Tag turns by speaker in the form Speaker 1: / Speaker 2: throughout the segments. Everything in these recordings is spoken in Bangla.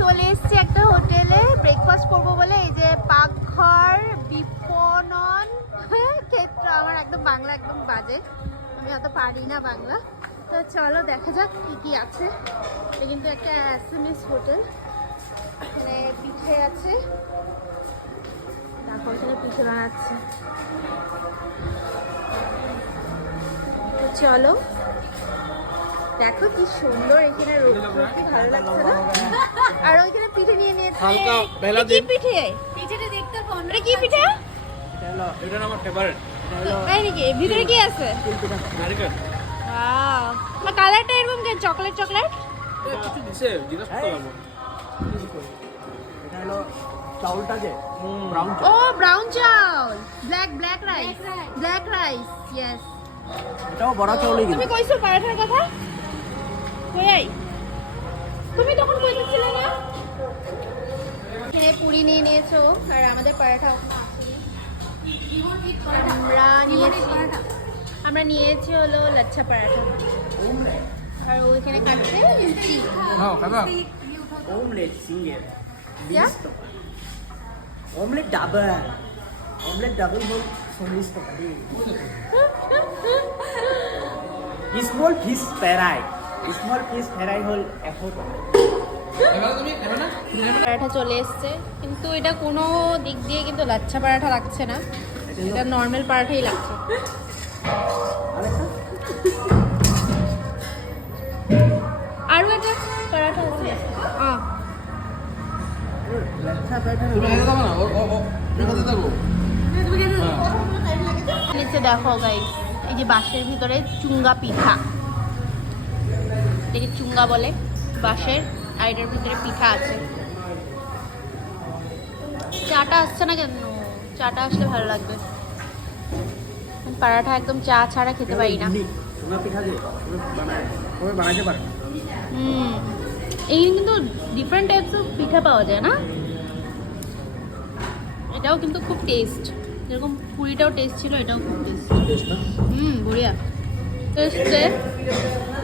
Speaker 1: চলে এসেছি একটা হোটেলে। ব্রেকফাস্ট করব বলে এই যে পাকঘর, বিপণন ক্ষেত্র আমার একদম বাংলা, একদম বাজে। আমি অত পারি না বাংলা। তো চলো দেখা যাক কি কি আছে। এটা কিন্তু একটা অ্যাসেমিস হোটেল। এখানে পিঠে আছে। তারপর এখানে পিঠে বানাচ্ছে। চলো দেখো কি সুন্দর এখানে রোদ কি ভালো লাগছে না? আর ওইখানে পিঠে নিয়ে নিয়েছে।
Speaker 2: হালকা বেলা
Speaker 1: কি
Speaker 2: দিন।
Speaker 1: পিঠে?
Speaker 3: পিঠেটা দেখতে
Speaker 1: এটা কি পিঠে?
Speaker 2: এটা আমার ফেভারিট
Speaker 1: তাই নাকি? ভিতরে কি আছে?
Speaker 2: নারিকেল
Speaker 1: ওয়াও কালারটা এরকম কেন? Chocolate chocolate?
Speaker 2: কিছু দিছে জিজ্ঞাসা করতে
Speaker 4: এটা হলো চাউলটা যে ব্রাউন
Speaker 1: ও ব্রাউন চাউল। Black black rice black rice yes
Speaker 4: এটাও বড় চাউলই
Speaker 1: তুমি কইছো পরাঠার কথা? কই তুমি তখন কইতেছিলে না? এখানে পুরি নিয়ে নিয়েছো আর আমাদের পরাঠা আমরা নিয়েছি আমরা নিয়েছি হলো লাচ্ছা পরাঠা আর ওইখানে কাটছে লুচি।
Speaker 2: নাও খাবা
Speaker 4: omelette single
Speaker 1: Yeah?
Speaker 4: 20 টাকা। Omelette double omelette double হল 40 টাকা। The small fish fry small fish fry হল 100 টাকা
Speaker 2: এবার তুমি খাবে না।
Speaker 1: পরাঠা চলে এসছে। কিন্তু এটা কোনো দিক দিয়ে কিন্তু লাচ্ছা পরাঠা লাগছে না। এটা নর্মাল পরাঠাই লাগছে। আরও একটা পরাঠা আছে। নিচে দেখো গাই এই যে বাঁশের ভিতরে চুঙ্গা পিঠা। এটাকে চুঙ্গা বলে বাঁশের আর এটার ভিতরে পিঠা আছে। চাটা আসছে না কেন? চাটা আসলে ভালো লাগবে। পরাঠা একদম চা ছাড়া খেতে পারি না।
Speaker 4: পারো
Speaker 1: হুম। এই কিন্তু ডিফারেন্ট টাইপস অফ পিঠা পাওয়া যায় না? এটাও কিন্তু খুব টেস্ট যেরকম পুরিটাও টেস্ট ছিল এটাও খুব টেস্ট হুম বড়িয়া। টেস্টে
Speaker 4: আমি যে কই
Speaker 1: হুম
Speaker 4: আমি তো করব না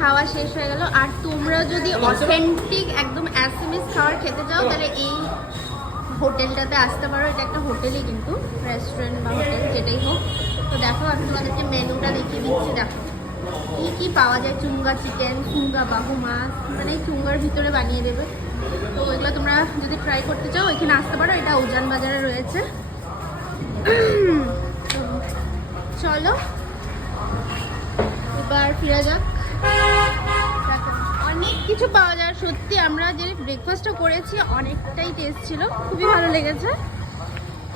Speaker 1: খাওয়া শেষ হয়ে গেল। আর তোমরা যদি অথেন্টিক একদম অ্যাসেমিস খাবার খেতে চাও তাহলে এই হোটেলটাতে আসতে পারো। এটা একটা হোটেলই কিন্তু রেস্টুরেন্ট বা হোটেল যেটাই হোক। তো দেখো আমি তোমাদেরকে মেনুটা দেখিয়ে দিচ্ছি। দেখো কী কী পাওয়া যায়? চুঙ্গা চিকেন চুঙ্গা বাহু মাছ মানে এই চুঙ্গার ভিতরে বানিয়ে দেবে। তো এগুলো তোমরা যদি ট্রাই করতে চাও এখানে আসতে পারো। এটা উজান বাজারে রয়েছে। চলো, এবার ফিরে যাক। অনেক কিছু পাওয়া যায়, সত্যি আমরা যে ব্রেকফাস্টটা করেছি অনেকটাই টেস্ট ছিল, খুবই ভালো লেগেছে।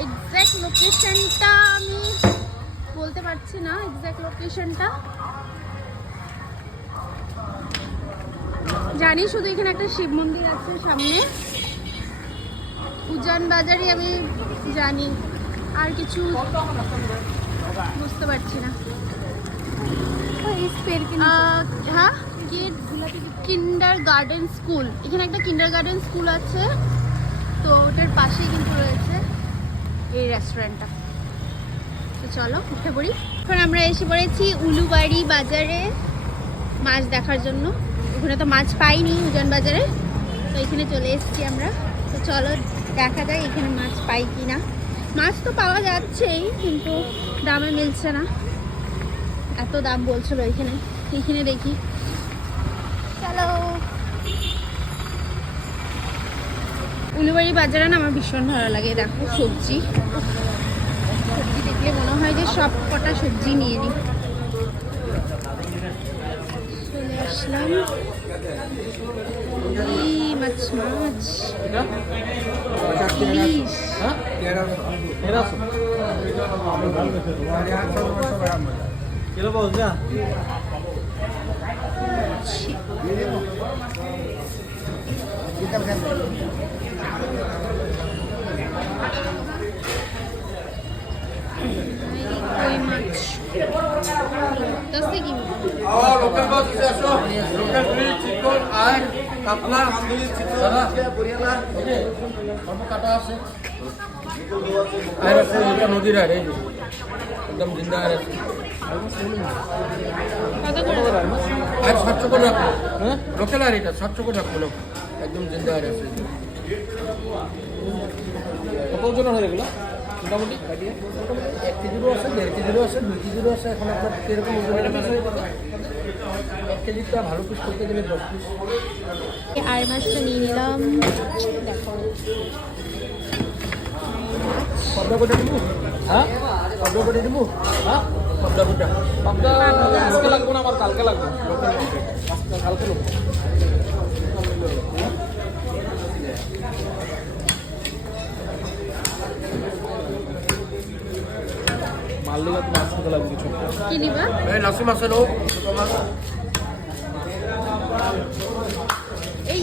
Speaker 1: এক্স্যাক্ট লোকেশনটা আমি বলতে পারছি না এক্স্যাক্ট লোকেশনটা জানি শুধু এখানে একটা শিব মন্দির আছে সামনে। উজান বাজারই আমি জানি, আর কিছু বুঝতে পারছি না। হ্যাঁ? Kindergarten school. এখানে একটা কিন্ডার গার্ডেন স্কুল আছে। তো ওটার পাশেই কিন্তু রয়েছে এই রেস্টুরেন্টটা তো চলো উঠে পড়ি। এখন আমরা এসে পড়েছি উলুবাড়ি বাজারে মাছ দেখার জন্য। ওখানে তো মাছ পাইনি উজান বাজারে। তো এখানে চলে এসেছি আমরা। তো চলো দেখা যায় এখানে মাছ পাই কি না মাছ তো পাওয়া যাচ্ছেই কিন্তু দামে মিলছে না। এত দাম বলছিল এখানে। এখানে দেখি। চলো। উলুবাড়ি বাজারে না আমার ভীষণ ভালো লাগে। দেখো সবজি। সবজি দেখলে মনে হয় যে সব কটা সবজি নিয়ে নিই চলে আসলাম। মাছ মাছ ইলিশ।
Speaker 2: হ্যাঁ? কিলো পাওয়া যায়
Speaker 1: ছি। কই মাছ দশ
Speaker 2: আর লোকাল মাছ আছে আসো লোকাল গ্রিল চিকন আর কাতলা আন্দুলি চিকন আছে বরিয়ালা কর্ম কাটা আছে আর আছে এটা নদীর আর। একদম জিন্দা আর আছে আর স্বচ্ছ করে রাখব হ্যাঁ? লোকাল আর এটা স্বচ্ছ করে রাখব লোক। একদম জিন্দা আর আছে
Speaker 3: কত ওজন হয় এগুলো? মোটামুটি?
Speaker 2: এক কেজিরও আছে দেড় কেজিরও আছে দুই কেজিরও আছে এখন আপনার কীরকম এক কেজিটা ভালো পিস করতে গেলে দশ পিস
Speaker 1: আর মাছটা নিয়ে নিলাম। দেখো।
Speaker 2: পদ্মা করে দিব
Speaker 3: হ্যাঁ
Speaker 2: পদ্মা করে দিব
Speaker 3: হ্যাঁ
Speaker 2: পদ্মা কোটা
Speaker 3: পাবদা আজকে লাগবে না আমার কালকে লাগবে আজকে কালকে লাগবে মাল্লিকা তুমি আজকে লাগবে কিছু
Speaker 1: কি নিবা
Speaker 2: এই লাসি মাছের হোক ছোটো মাছ
Speaker 1: এই